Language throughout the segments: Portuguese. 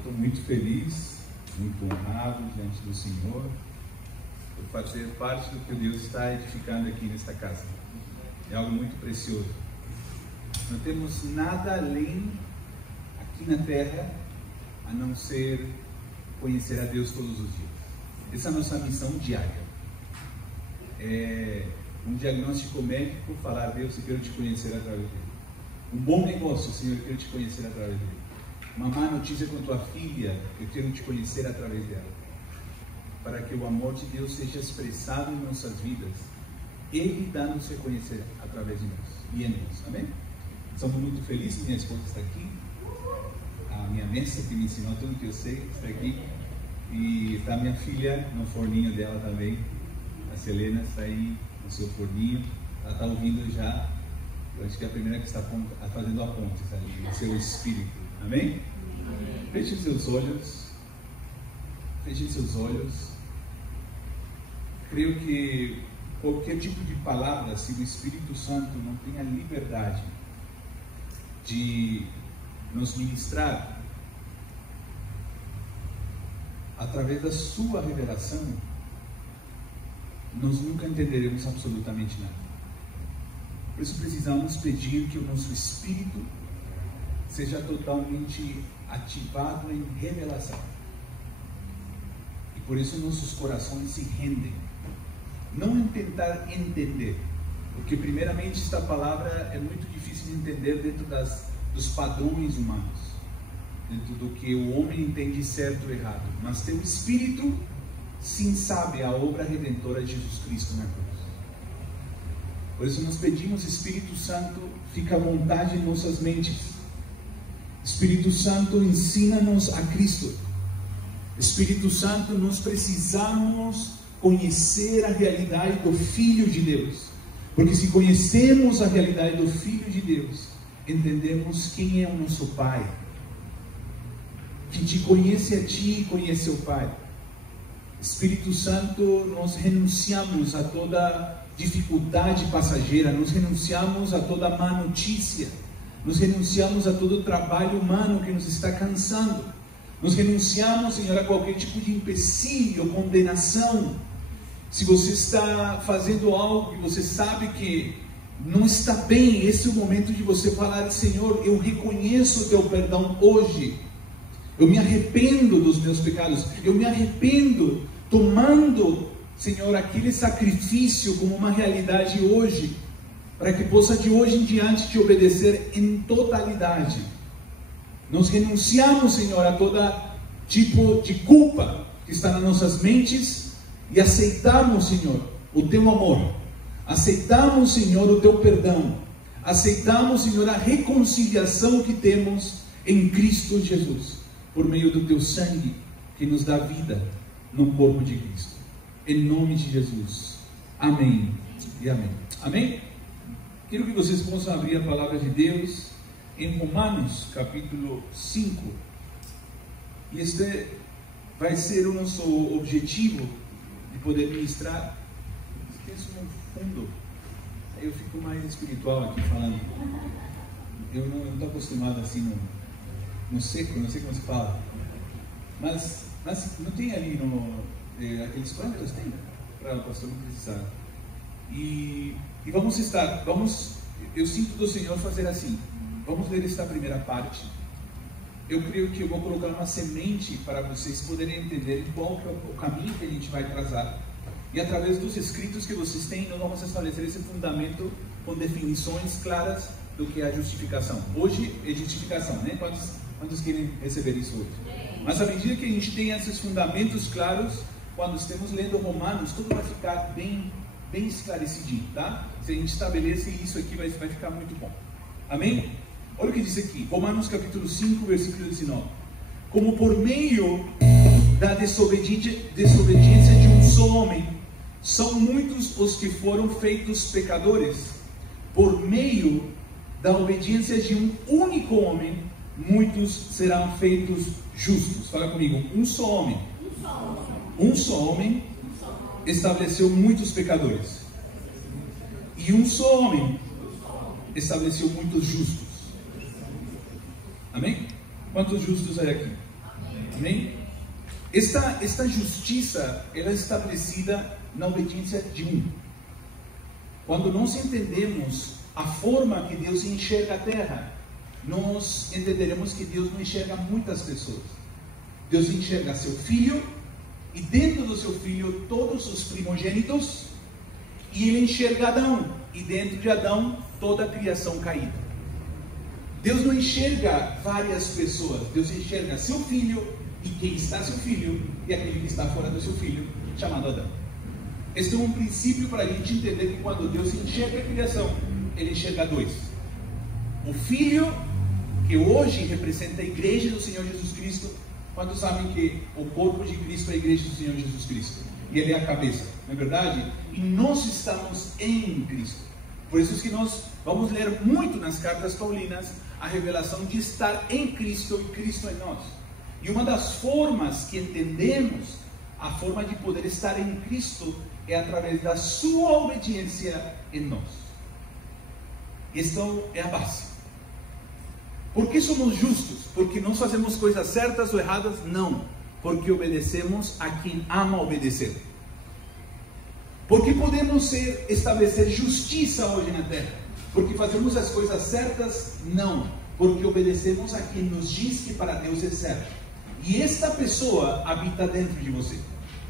estou muito feliz, muito honrado diante do Senhor por fazer parte do que Deus está edificando aqui nesta casa. É algo muito precioso. Não temos nada além aqui na terra a não ser conhecer a Deus todos os dias. Essa é a nossa missão diária. É um diagnóstico médico, falar a Deus, eu quero te conhecer através dele. Um bom negócio, Senhor, eu quero te conhecer através dele. Uma má notícia com tua filha, eu quero te conhecer através dela. Para que o amor de Deus seja expressado em nossas vidas, Ele dá-nos a conhecer através de nós e em nós. Amém? Somos muito felizes, minha esposa está aqui, a minha mestra que me ensinou tudo que eu sei está aqui, e está minha filha no forninho dela também, a Selena está aí no seu forninho, ela está ouvindo já. Eu acho que é a primeira que está fazendo a ponte, ali, no seu espírito. Amém? Feche seus olhos. Feche seus olhos. Creio que qualquer tipo de palavra, se o Espírito Santo não tem a liberdade de nos ministrar através da sua revelação, nós nunca entenderemos absolutamente nada. Por isso precisamos pedir que o nosso espírito seja totalmente ativado em revelação. E por isso nossos corações se rendem. Não em tentar entender, porque primeiramente esta palavra é muito difícil de entender dentro dos padrões humanos, dentro do que o homem entende certo ou errado. Mas teu espírito sim sabe a obra redentora de Jesus Cristo na cruz. Por isso nós pedimos, Espírito Santo, fica à vontade em nossas mentes. Espírito Santo, ensina-nos a Cristo. Espírito Santo, nós precisamos conhecer a realidade do Filho de Deus. Porque se conhecemos a realidade do Filho de Deus, entendemos quem é o nosso Pai. Que te conhece a ti e conhece o Pai. Espírito Santo, nós renunciamos a toda dificuldade passageira, nós renunciamos a toda má notícia, nós renunciamos a todo trabalho humano que nos está cansando, nós renunciamos, Senhor, a qualquer tipo de empecilho, condenação. Se você está fazendo algo que você sabe que não está bem, esse é o momento de você falar: Senhor, eu reconheço o teu perdão hoje, eu me arrependo dos meus pecados, eu me arrependo, tomando, Senhor, aquele sacrifício como uma realidade hoje, para que possa de hoje em diante te obedecer em totalidade. Nós renunciamos, Senhor, a todo tipo de culpa que está nas nossas mentes e aceitamos, Senhor, o teu amor. Aceitamos, Senhor, o teu perdão. Aceitamos, Senhor, a reconciliação que temos em Cristo Jesus, por meio do teu sangue que nos dá vida no corpo de Cristo. Em nome de Jesus. Amém e amém. Amém? Quero que vocês possam abrir a palavra de Deus em Romanos capítulo 5. E este vai ser o nosso objetivo de poder ministrar. Esqueço no fundo. Aí eu fico mais espiritual aqui falando. Eu não estou acostumado assim no seco, não sei como se fala. Mas não tem ali aqueles planos? Tem, para o pastor não precisar. E eu sinto do Senhor fazer assim. Vamos ler esta primeira parte. Eu creio que eu vou colocar uma semente para vocês poderem entender qual que é o caminho que a gente vai trazar. E através dos escritos que vocês têm, nós vamos estabelecer esse fundamento com definições claras do que é a justificação. Hoje é justificação, né? Quantos querem receber isso hoje? Mas à medida que a gente tem esses fundamentos claros, quando estamos lendo Romanos, tudo vai ficar bem esclarecidinho, tá? Se a gente estabelece isso aqui, vai ficar muito bom. Amém? Olha o que diz aqui, Romanos capítulo 5, versículo 19. Como por meio da desobediência de um só homem, são muitos os que foram feitos pecadores. Por meio da obediência de um único homem, muitos serão feitos justos. Fala comigo, um só homem. Um só homem estabeleceu muitos pecadores. E um só homem estabeleceu muitos justos. Amém? Quantos justos hay aqui? Amém? Esta justiça, ela é estabelecida na obediência de um. Quando nós entendemos a forma que Deus enxerga a terra, nós entenderemos que Deus não enxerga muitas pessoas. Deus enxerga seu filho, e dentro do seu filho todos os primogênitos, e ele enxerga Adão, e dentro de Adão toda a criação caída. Deus não enxerga várias pessoas, Deus enxerga seu filho, e quem está seu filho, e aquele que está fora do seu filho, chamado Adão. Este é um princípio para a gente entender que quando Deus enxerga a criação, ele enxerga dois: o filho, que hoje representa a igreja do Senhor Jesus Cristo. Quantos sabem que o corpo de Cristo é a igreja do Senhor Jesus Cristo? E ele é a cabeça, não é verdade? E nós estamos em Cristo. Por isso que nós vamos ler muito nas cartas paulinas a revelação de estar em Cristo e Cristo em nós. E uma das formas que entendemos a forma de poder estar em Cristo é através da sua obediência em nós. Esta é a base. Por que somos justos? Porque não fazemos coisas certas ou erradas? Não. Porque obedecemos a quem ama obedecer. Porque podemos estabelecer justiça hoje na terra? Porque fazemos as coisas certas? Não. Porque obedecemos a quem nos diz que para Deus é certo. E esta pessoa habita dentro de você.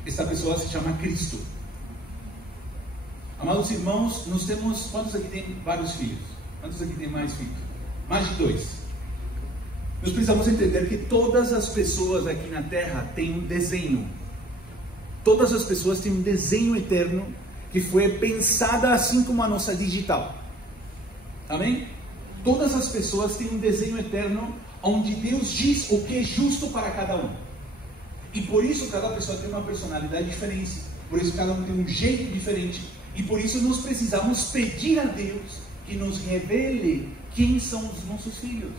Esta pessoa se chama Cristo. Amados irmãos, nós temos... Quantos aqui tem vários filhos? Quantos aqui tem mais filhos? Mais de 2. Nós precisamos entender que todas as pessoas aqui na terra têm um desenho. Todas as pessoas têm um desenho eterno que foi pensada assim como a nossa digital. Amém? Todas as pessoas têm um desenho eterno onde Deus diz o que é justo para cada um. E por isso cada pessoa tem uma personalidade diferente. Por isso cada um tem um jeito diferente. E por isso nós precisamos pedir a Deus que nos revele quem são os nossos filhos.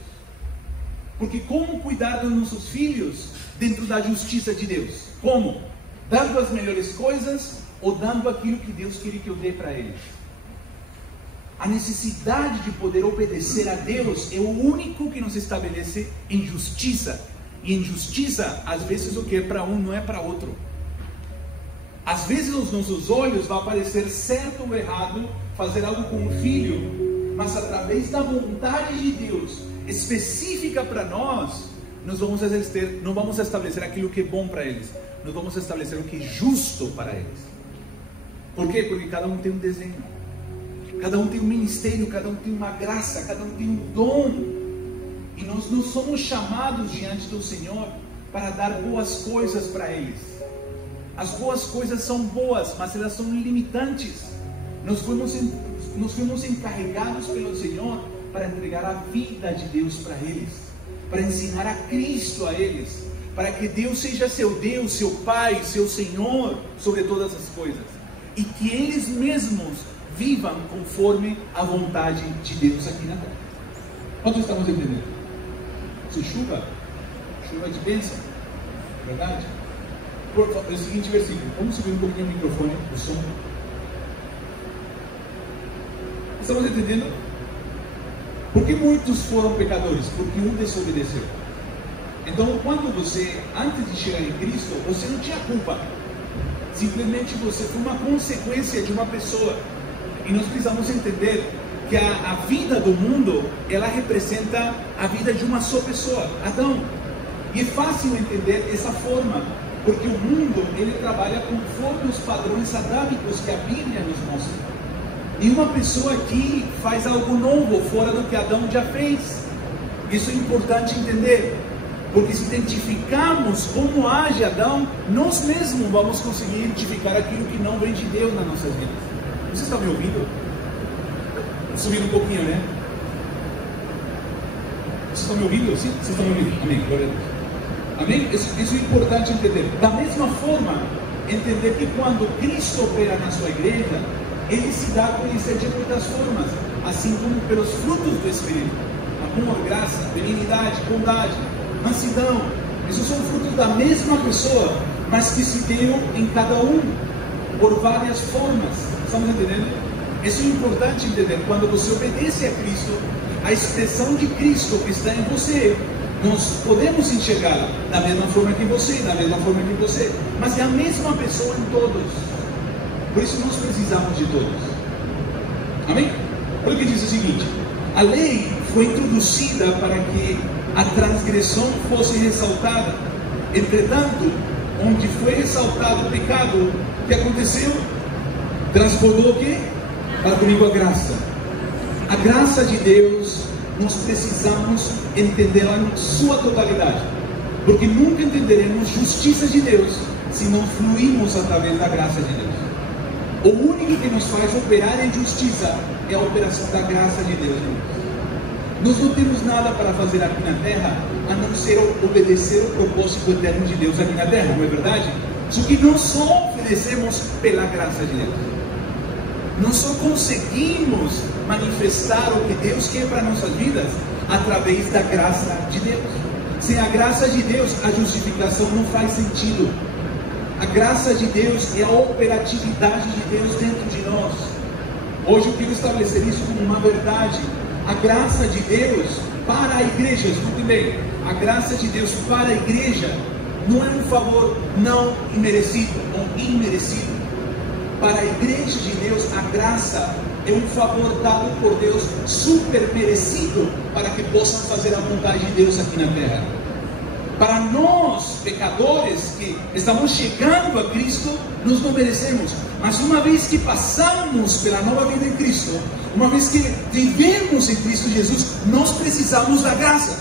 Porque como cuidar dos nossos filhos dentro da justiça de Deus? Como? Dando as melhores coisas ou dando aquilo que Deus queria que eu dê para eles? A necessidade de poder obedecer a Deus é o único que nos estabelece em justiça. E em justiça, às vezes o que é para um não é para outro. Às vezes aos nossos olhos vai parecer certo ou errado fazer algo com o filho, mas através da vontade de Deus específica para nós, nós vamos exercer, não vamos estabelecer aquilo que é bom para eles, nós vamos estabelecer o que é justo para eles. Por quê? Porque cada um tem um desenho, cada um tem um ministério, cada um tem uma graça, cada um tem um dom, e nós não somos chamados diante do Senhor para dar boas coisas para eles. As boas coisas são boas, mas elas são limitantes. Nós fomos encarregados pelo Senhor para entregar a vida de Deus para eles, para ensinar a Cristo a eles, para que Deus seja seu Deus, seu Pai, seu Senhor sobre todas as coisas, e que eles mesmos vivam conforme a vontade de Deus aqui na terra. Quantos estamos entendendo? Se chuva de bênção, é verdade? Por favor, é o seguinte versículo, vamos subir um pouquinho o microfone, o som. Estamos entendendo? Por que muitos foram pecadores? Porque um desobedeceu. Então, quando você, antes de chegar em Cristo, você não tinha culpa. Simplesmente você foi uma consequência de uma pessoa. E nós precisamos entender que a vida do mundo, ela representa a vida de uma só pessoa, Adão. E é fácil entender essa forma, porque o mundo, ele trabalha conforme os padrões adâmicos que a Bíblia nos mostra. Nenhuma pessoa aqui faz algo novo fora do que Adão já fez. Isso é importante entender, porque se identificarmos como age Adão, nós mesmos vamos conseguir identificar aquilo que não vem de Deus nas nossas vidas. Vocês estão me ouvindo? Subindo um pouquinho, né? Vocês estão me ouvindo? Sim? Vocês estão me ouvindo? Amém. Glória a Deus. Amém? Isso é importante entender. Da mesma forma, entender que quando Cristo opera na sua igreja, Ele se dá a conhecer de muitas formas, assim como pelos frutos do Espírito: amor, graça, benignidade, bondade, mansidão. Esses são frutos da mesma pessoa, mas que se deu em cada um, por várias formas. Estamos entendendo? Isso é importante entender. Quando você obedece a Cristo, a expressão de Cristo que está em você Nós podemos enxergá-la da mesma forma que você, da mesma forma que você, mas é a mesma pessoa em todos. Por isso nós precisamos de todos. Amém? Olha o que diz o seguinte: a lei foi introduzida para que a transgressão fosse ressaltada. Entretanto, onde foi ressaltado o pecado, o que aconteceu? Transbordou o quê? Fala comigo, a graça. A graça de Deus, nós precisamos entendê-la em sua totalidade, porque nunca entenderemos justiça de Deus se não fluirmos através da graça de Deus. O único que nos faz operar em justiça é a operação da graça de Deus. Nós não temos nada para fazer aqui na terra a não ser obedecer o propósito eterno de Deus aqui na terra, não é verdade? Só que nós só obedecemos pela graça de Deus. Nós só conseguimos manifestar o que Deus quer para nossas vidas através da graça de Deus. Sem a graça de Deus, a justificação não faz sentido. A graça de Deus é a operatividade de Deus dentro de nós. Hoje eu quero estabelecer isso como uma verdade. A graça de Deus para a igreja, escute bem, a graça de Deus para a igreja não é um favor não imerecido ou imerecido. Para a igreja de Deus, a graça é um favor dado por Deus super merecido para que possam fazer a vontade de Deus aqui na terra. Para nós, pecadores, que estamos chegando a Cristo, nós não merecemos. Mas uma vez que passamos pela nova vida em Cristo, uma vez que vivemos em Cristo Jesus, nós precisamos da graça.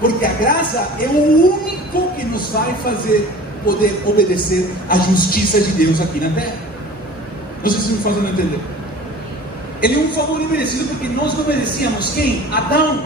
Porque a graça é o único que nos vai fazer poder obedecer à justiça de Deus aqui na terra. Vocês estão me fazendo entender? Ele é um favor imerecido porque nós não merecíamos quem? Adão.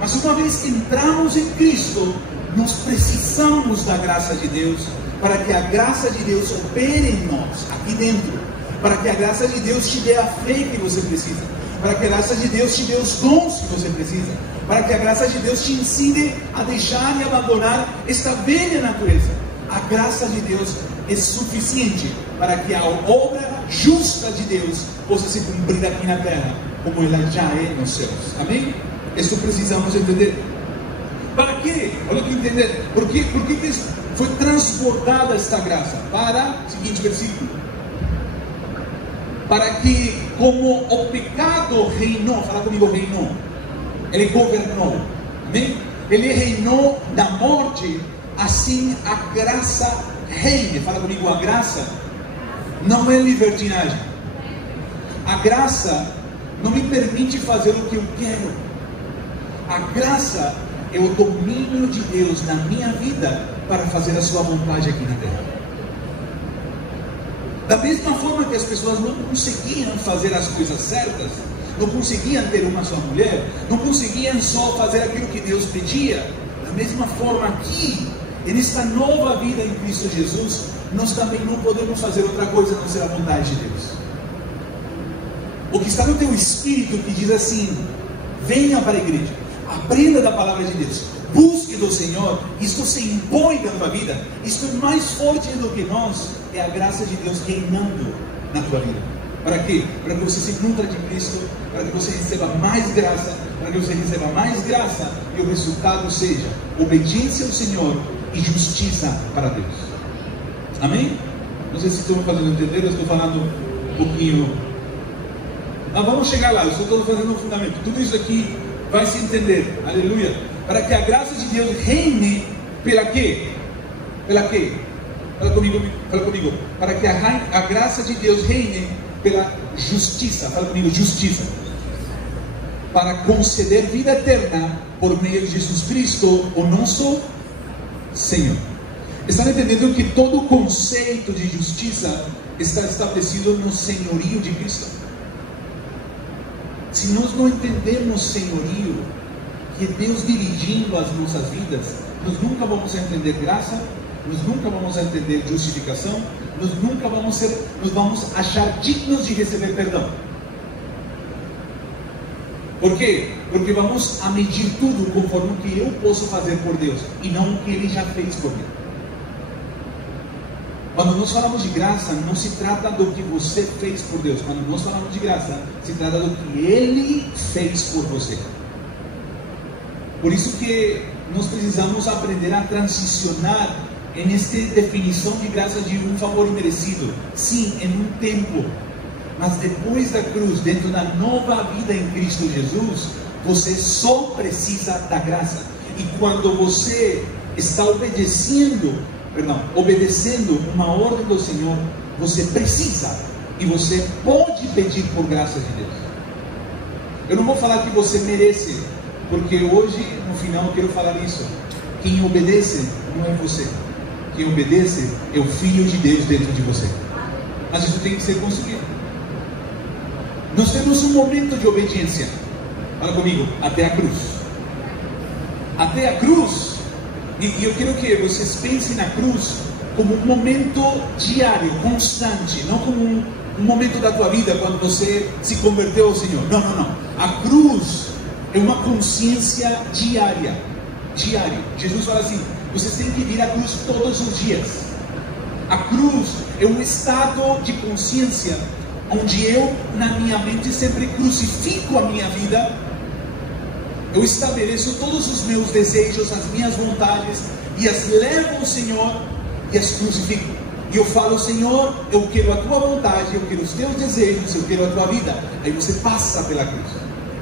Mas uma vez que entramos em Cristo, nós precisamos da graça de Deus, para que a graça de Deus opere em nós, aqui dentro, para que a graça de Deus te dê a fé que você precisa, para que a graça de Deus te dê os dons que você precisa, para que a graça de Deus te ensine a deixar e abandonar esta velha natureza. A graça de Deus é suficiente para que a obra justa de Deus possa se cumprir aqui na terra, como ela já é nos céus. Amém? Isso precisamos entender. Para quê? Olha o que entender. Por que foi transportada esta graça? Para, seguinte versículo, para que como o pecado reinou, fala comigo, reinou, ele governou, amém? Ele reinou da morte, assim a graça reine. Fala comigo, a graça não é libertinagem. A graça não me permite fazer o que eu quero. A graça é o domínio de Deus na minha vida para fazer a sua vontade aqui na terra. Da mesma forma que as pessoas não conseguiam fazer as coisas certas, não conseguiam ter uma só mulher, não conseguiam só fazer aquilo que Deus pedia, da mesma forma aqui, nesta nova vida em Cristo Jesus, nós também não podemos fazer outra coisa a não ser a vontade de Deus. O que está no teu espírito que diz assim: venha para a igreja, aprenda da palavra de Deus, busque do Senhor, isto se impõe na tua vida, isto é mais forte do que nós, é a graça de Deus reinando na tua vida. Para quê? Para que você se nutra de Cristo, para que você receba mais graça, para que você receba mais graça e o resultado seja obediência ao Senhor e justiça para Deus. Amém? Não sei se estão me fazendo entender, eu estou falando um pouquinho. Vamos chegar lá, eu só estou fazendo um fundamento. Tudo isso aqui vai se entender, aleluia. Para que a graça de Deus reine pela quê? Pela quê? Fala comigo. Para que a graça de Deus reine pela justiça. Fala comigo, justiça. Para conceder vida eterna por meio de Jesus Cristo, o nosso Senhor. Estão entendendo que todo o conceito de justiça está estabelecido no senhorio de Cristo? Se nós não entendermos senhorio, que é Deus dirigindo as nossas vidas, nós nunca vamos entender graça, nós nunca vamos entender justificação, nós nunca vamos achar dignos de receber perdão. Por quê? Porque vamos a medir tudo conforme o que eu posso fazer por Deus e não o que Ele já fez por mim. Quando nós falamos de graça, não se trata do que você fez por Deus. Quando nós falamos de graça, se trata do que Ele fez por você. Por isso que nós precisamos aprender a transicionar em esta definição de graça de um favor imerecido. Sim, em um tempo. Mas depois da cruz, dentro da nova vida em Cristo Jesus, você só precisa da graça. E quando você está obedecendo uma ordem do Senhor, você precisa e você pode pedir por graça de Deus. Eu não vou falar que você merece, porque hoje, no final, eu quero falar isso. Quem obedece não é você. Quem obedece é o Filho de Deus dentro de você. Mas isso tem que ser construído. Nós temos um momento de obediência. Fala comigo, até a cruz. Até a cruz. E eu quero que vocês pensem na cruz como um momento diário, constante, não como um momento da tua vida quando você se converteu ao Senhor. Não, não, não. A cruz é uma consciência diária. Diário. Jesus fala assim: vocês têm que vir à cruz todos os dias. A cruz é um estado de consciência onde eu, na minha mente, sempre crucifico a minha vida. Eu estabeleço todos os meus desejos, as minhas vontades, e as levo ao Senhor e as crucifico. E eu falo: Senhor, eu quero a tua vontade, eu quero os teus desejos, eu quero a tua vida. Aí você passa pela cruz.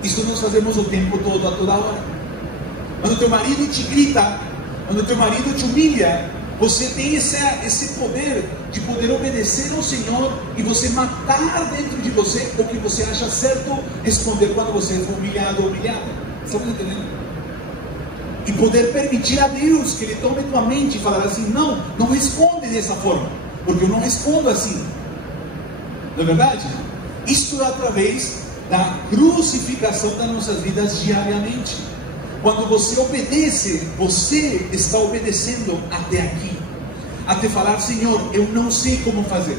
Isso nós fazemos o tempo todo, a toda hora. Quando teu marido te grita, quando teu marido te humilha, você tem esse poder de poder obedecer ao Senhor e você matar dentro de você o que você acha certo responder quando você é humilhado ou humilhada. Estão entendendo? E poder permitir a Deus que Ele tome tua mente e falar assim: não, não responde dessa forma, porque eu não respondo assim. Não é verdade? Isto é através da crucificação das nossas vidas diariamente. Quando você obedece, você está obedecendo até aqui. Até falar: Senhor, eu não sei como fazer,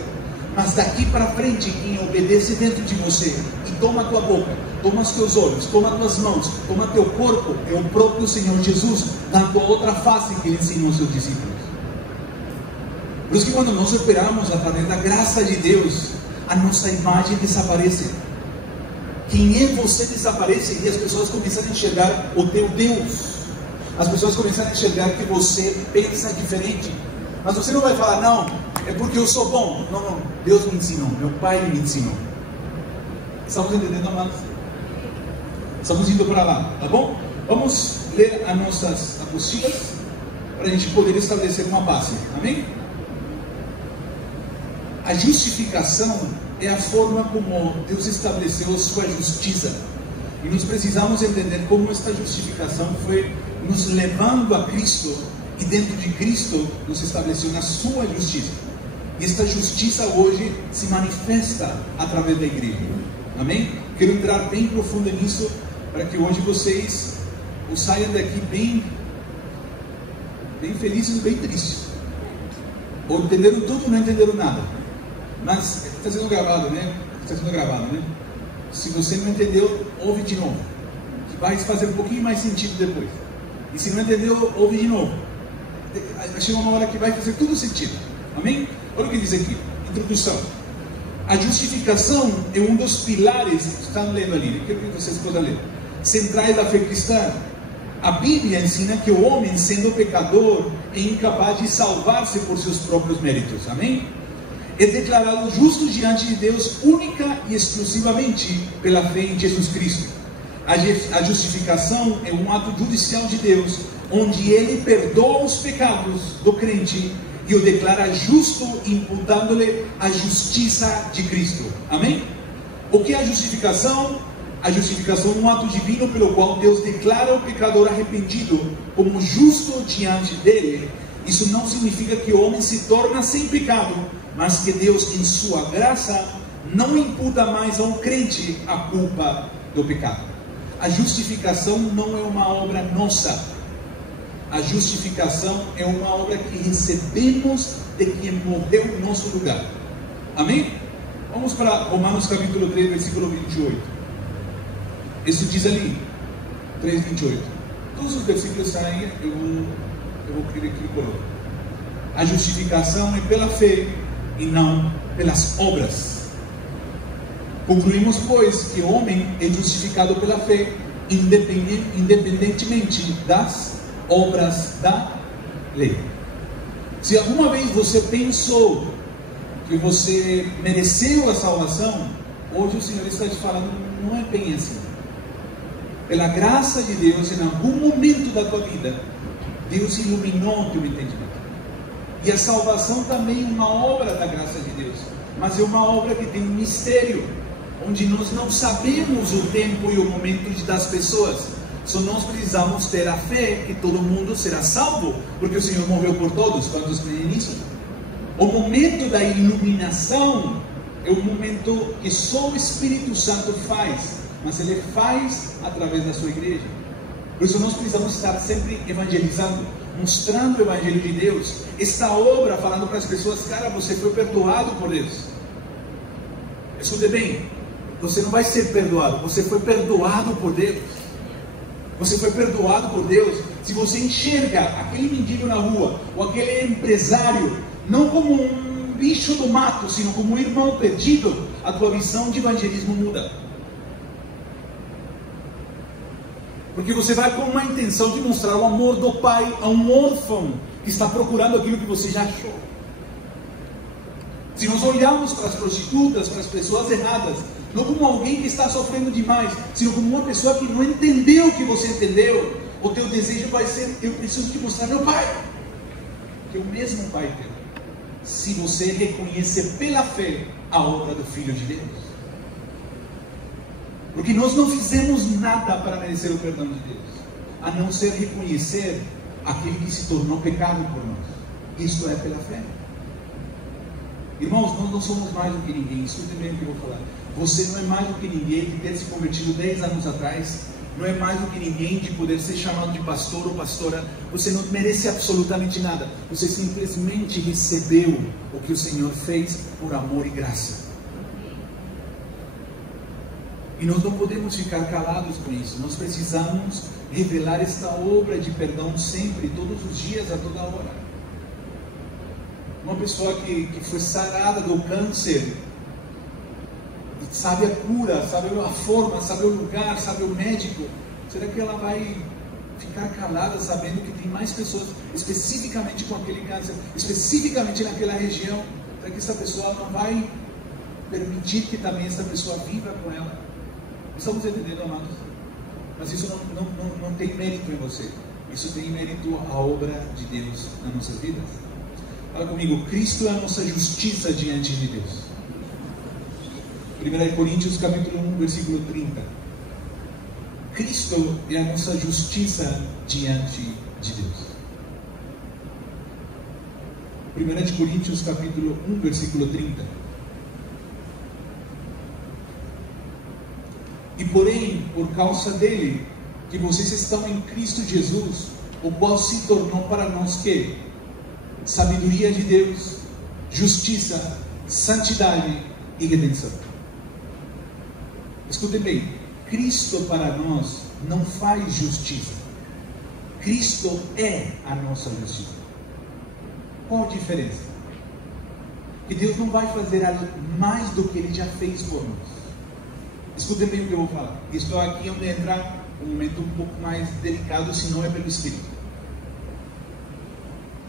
mas daqui para frente, quem obedece dentro de você e toma a tua boca, toma os teus olhos, toma as tuas mãos, toma teu corpo, é o próprio Senhor Jesus, na tua outra face que Ele ensinou aos seus discípulos. Por isso que quando nós operamos através da graça de Deus, a nossa imagem desaparece. Quem é você desaparece e as pessoas começam a enxergar o teu Deus. As pessoas começam a enxergar que você pensa diferente. Mas você não vai falar: não, é porque eu sou bom. Não, não, Deus me ensinou, meu Pai me ensinou. Estamos entendendo, amados? Estamos indo para lá, tá bom? Vamos ler as nossas apostilas para a gente poder estabelecer uma base, amém? A justificação é a forma como Deus estabeleceu a sua justiça. E nós precisamos entender como esta justificação foi nos levando a Cristo, e dentro de Cristo nos estabeleceu na sua justiça. E esta justiça hoje se manifesta através da igreja. Amém? Quero entrar bem profundo nisso, para que hoje vocês saiam daqui bem felizes e bem tristes. Ou entenderam tudo ou não entenderam nada. Mas está sendo gravado, né? Está sendo gravado, né? Se você não entendeu, ouve de novo, que vai fazer um pouquinho mais sentido depois. E se não entendeu, ouve de novo. Chega uma hora que vai fazer tudo sentido. Amém? Olha o que diz aqui, introdução. A justificação é um dos pilares, estão lendo ali, né? Quero que vocês possam ler, centrais da fé cristã. A Bíblia ensina que o homem, sendo pecador, é incapaz de salvar-se por seus próprios méritos. Amém? É declarado justo diante de Deus única e exclusivamente pela fé em Jesus Cristo. A justificação é um ato judicial de Deus, onde Ele perdoa os pecados do crente e o declara justo, imputando-lhe a justiça de Cristo. Amém? O que é a justificação? A justificação é um ato divino pelo qual Deus declara o pecador arrependido como justo diante dele. Isso não significa que o homem se torna sem pecado, mas que Deus, em sua graça, não imputa mais ao crente a culpa do pecado. A justificação não é uma obra nossa. A justificação é uma obra que recebemos de quem morreu em nosso lugar. Amém? Vamos para Romanos capítulo 3, versículo 28. Isso diz ali, 3, 28. Todos os versículos saem, eu vou querer que coloque. A justificação é pela fé e não pelas obras. Concluímos, pois, que o homem é justificado pela fé, independentemente das obras da lei. Se alguma vez você pensou que você mereceu a salvação, hoje o Senhor está te falando, não é bem assim. Pela graça de Deus, em algum momento da tua vida, Deus iluminou o teu entendimento. E a salvação também é uma obra da graça de Deus, mas é uma obra que tem um mistério, onde nós não sabemos o tempo e o momento das pessoas. Só nós precisamos ter a fé que todo mundo será salvo, porque o Senhor morreu por todos. Quantos creem nisso? O momento da iluminação é um momento que só o Espírito Santo faz, mas Ele faz através da sua igreja. Por isso nós precisamos estar sempre evangelizando, mostrando o Evangelho de Deus. Esta obra falando para as pessoas, cara, você foi perdoado por Deus. Escute bem, você não vai ser perdoado, você foi perdoado por Deus. Você foi perdoado por Deus. Se você enxerga aquele mendigo na rua, ou aquele empresário, não como um bicho do mato, sino como um irmão perdido, a tua visão de evangelismo muda. Porque você vai com uma intenção de mostrar o amor do Pai a um órfão que está procurando aquilo que você já achou. Se nós olharmos para as prostitutas, para as pessoas erradas, não como alguém que está sofrendo demais, sino como uma pessoa que não entendeu o que você entendeu, o teu desejo vai ser, eu preciso te mostrar meu Pai, que é o mesmo Pai teu, se você reconhecer pela fé a obra do Filho de Deus. Porque nós não fizemos nada para merecer o perdão de Deus, a não ser reconhecer aquele que se tornou pecado por nós. Isto é pela fé. Irmãos, nós não somos mais do que ninguém. Escutem bem o que eu vou falar. Você não é mais do que ninguém de ter se convertido 10 anos atrás. Não é mais do que ninguém de poder ser chamado de pastor ou pastora. Você não merece absolutamente nada. Você simplesmente recebeu o que o Senhor fez por amor e graça. E nós não podemos ficar calados com isso. Nós precisamos revelar esta obra de perdão sempre, todos os dias, a toda hora. Uma pessoa que foi sarada do câncer, sabe a cura, sabe a forma, sabe o lugar, sabe o médico, será que ela vai ficar calada sabendo que tem mais pessoas especificamente com aquele câncer, especificamente naquela região? Será que essa pessoa não vai permitir que também essa pessoa viva com ela? Estamos entendendo, amados? Mas isso não tem mérito em você. Isso tem mérito a obra de Deus nas nossas vidas. Fala comigo, Cristo é a nossa justiça diante de Deus. 1 Coríntios capítulo 1, versículo 30. Cristo é a nossa justiça diante de Deus. 1 Coríntios capítulo 1, versículo 30. E porém, por causa dele, que vocês estão em Cristo Jesus, o qual se tornou para nós que? Sabedoria de Deus, justiça, santidade e redenção. Escutem bem, Cristo para nós não faz justiça. Cristo é a nossa justiça. Qual a diferença? Que Deus não vai fazer mais do que Ele já fez por nós. Escutem bem o que eu vou falar. Estou aqui onde entra um momento um pouco mais delicado, se não é pelo Espírito.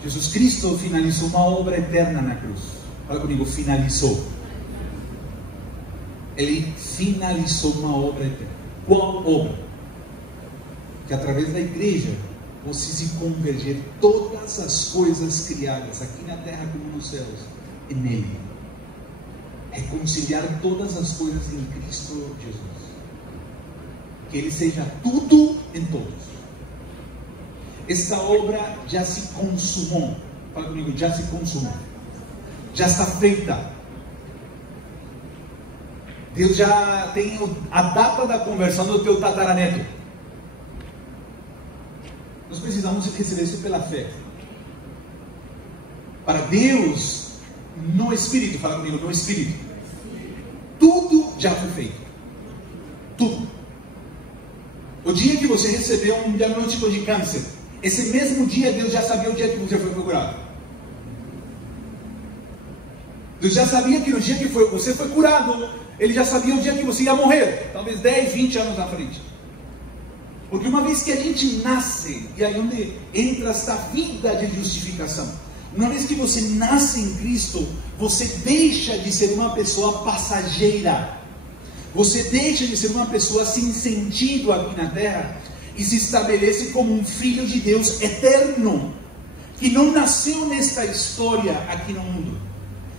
Jesus Cristo finalizou uma obra eterna na cruz. Fala comigo, finalizou. Ele finalizou uma obra eterna. Qual obra? Que através da igreja você se converger todas as coisas criadas, aqui na terra como nos céus, nele. Reconciliar todas as coisas em Cristo Jesus. Que Ele seja tudo em todos. Esta obra já se consumou. Fala comigo, já se consumou. Já está feita. Deus já tem a data da conversão do teu tataraneto. Nós precisamos receber isso pela fé. Para Deus, no Espírito, fala comigo, no Espírito, tudo já foi feito. Tudo. O dia que você recebeu um diagnóstico de câncer, esse mesmo dia Deus já sabia o dia que você foi curado. Deus já sabia que no dia que você foi curado, Ele já sabia o dia que você ia morrer, talvez 10, 20 anos na frente. Porque uma vez que a gente nasce, e aí onde entra essa vida de justificação, uma vez que você nasce em Cristo, você deixa de ser uma pessoa passageira, você deixa de ser uma pessoa sem sentido aqui na terra, e se estabelece como um filho de Deus eterno, que não nasceu nesta história aqui no mundo,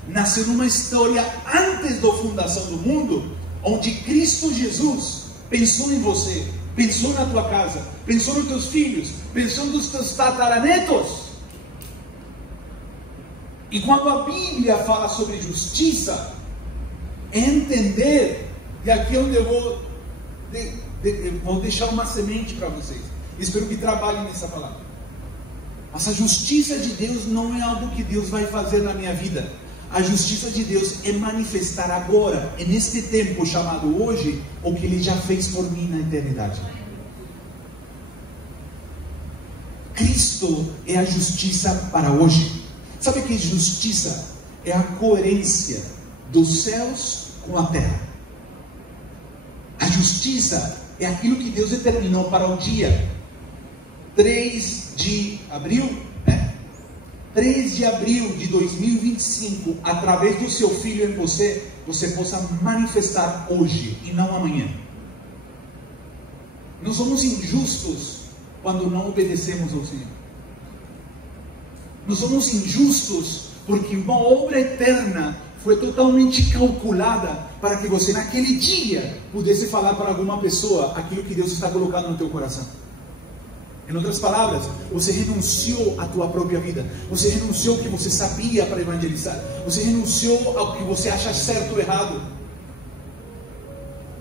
nasceu numa história antes da fundação do mundo, onde Cristo Jesus pensou em você, pensou na tua casa, pensou nos teus filhos, pensou nos teus tataranetos. E quando a Bíblia fala sobre justiça, é entender, e aqui é onde eu vou deixar uma semente para vocês, espero que trabalhem nessa palavra. Mas a justiça de Deus não é algo que Deus vai fazer na minha vida. A justiça de Deus é manifestar agora, neste tempo chamado hoje, o que Ele já fez por mim na eternidade. Cristo é a justiça para hoje. Sabe o que é justiça? É a coerência dos céus com a terra. A justiça é aquilo que Deus determinou para o dia 3 de abril, 3 de abril de 2025, através do seu Filho em você, você possa manifestar hoje e não amanhã. Nós somos injustos quando não obedecemos ao Senhor. Nós somos injustos porque uma obra eterna foi totalmente calculada para que você naquele dia pudesse falar para alguma pessoa aquilo que Deus está colocando no teu coração. Em outras palavras, você renunciou à tua própria vida, você renunciou ao que você sabia para evangelizar, você renunciou ao que você acha certo ou errado.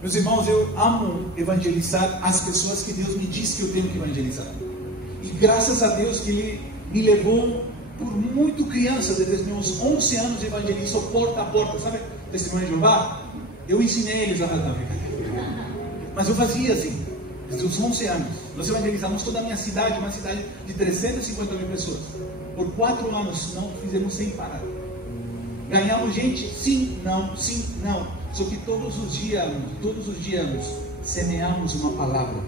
Meus irmãos, eu amo evangelizar as pessoas que Deus me diz que eu tenho que evangelizar. E graças a Deus que Ele me levou por muito criança, desde os meus 11 anos evangelizo porta a porta, sabe? Testemunho de Jeová, eu ensinei eles a nadar. Mas eu fazia assim, desde os 11 anos. Nós evangelizamos toda a minha cidade, uma cidade de 350 mil pessoas. Por 4 anos, não fizemos sem parar. Ganhamos gente? Sim, não, sim, não. Só que todos os dias, semeamos uma palavra.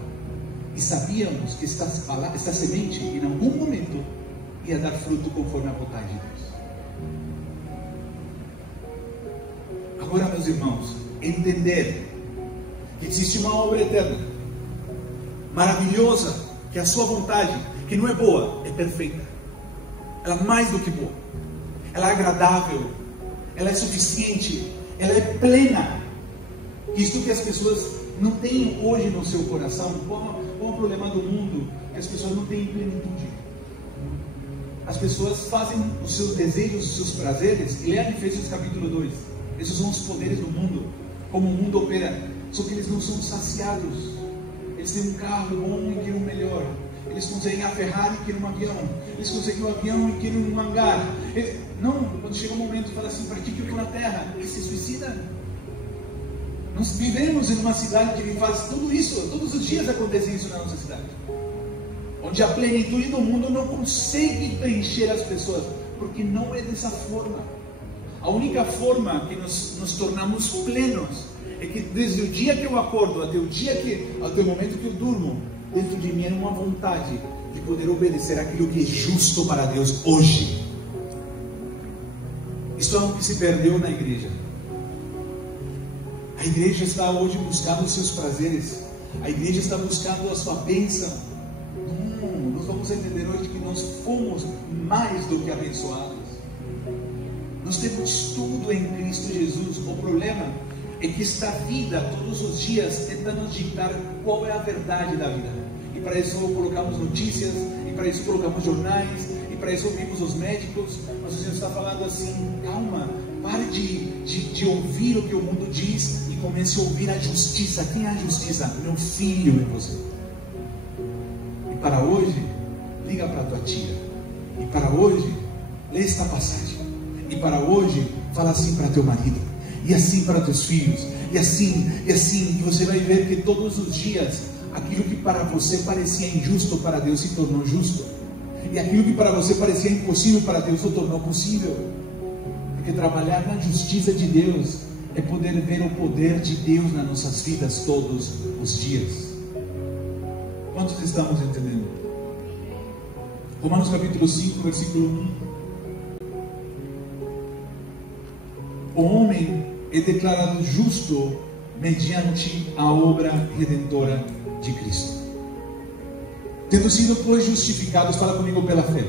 E sabíamos que esta semente, em algum momento, ia dar fruto conforme a vontade de Deus. Agora, meus irmãos, entender que existe uma obra eterna, maravilhosa, que é a sua vontade, que não é boa, é perfeita. Ela é mais do que boa. Ela é agradável. Ela é suficiente. Ela é plena. Isto que as pessoas não têm hoje no seu coração. Qual é o problema do mundo? Que as pessoas não têm plenitude. As pessoas fazem os seus desejos, os seus prazeres. E leia Efésios capítulo 2. Esses são os poderes do mundo. Como o mundo opera. Só que eles não são saciados. Eles têm um carro bom e querem um melhor. Eles conseguem a Ferrari e querem um avião. Eles conseguem um avião e querem um hangar. Não, quando chega um momento, fala assim, para que eu estou na terra? E se suicida. Nós vivemos em uma cidade que faz tudo isso. Todos os dias acontece isso na nossa cidade. Onde a plenitude do mundo não consegue preencher as pessoas. Porque não é dessa forma. A única forma que nos tornamos plenos é que desde o dia que eu acordo até o momento que eu durmo, dentro de mim é uma vontade de poder obedecer aquilo que é justo para Deus hoje. Isso é algo que se perdeu na igreja. A igreja está hoje buscando os seus prazeres. A igreja está buscando a sua bênção. Não, nós vamos entender hoje que nós fomos mais do que abençoados. Nós temos tudo em Cristo Jesus. O problema é que esta vida, todos os dias, tenta nos ditar qual é a verdade da vida. E para isso colocamos notícias, e para isso colocamos jornais, e para isso ouvimos os médicos. Mas o Senhor está falando assim, calma, pare de ouvir o que o mundo diz e comece a ouvir a justiça. Quem é a justiça? Meu filho em você. E para hoje, liga para a tua tia. E para hoje, lê esta passagem. E para hoje, fala assim para teu marido. E assim para teus filhos, e assim, e você vai ver que todos os dias, aquilo que para você parecia injusto para Deus se tornou justo, e aquilo que para você parecia impossível para Deus se tornou possível, porque trabalhar na justiça de Deus é poder ver o poder de Deus nas nossas vidas todos os dias. Quantos estamos entendendo? Romanos capítulo 5, versículo 1. O homem é declarado justo mediante a obra redentora de Cristo. Tendo sido, pois, justificados, fala comigo, pela fé.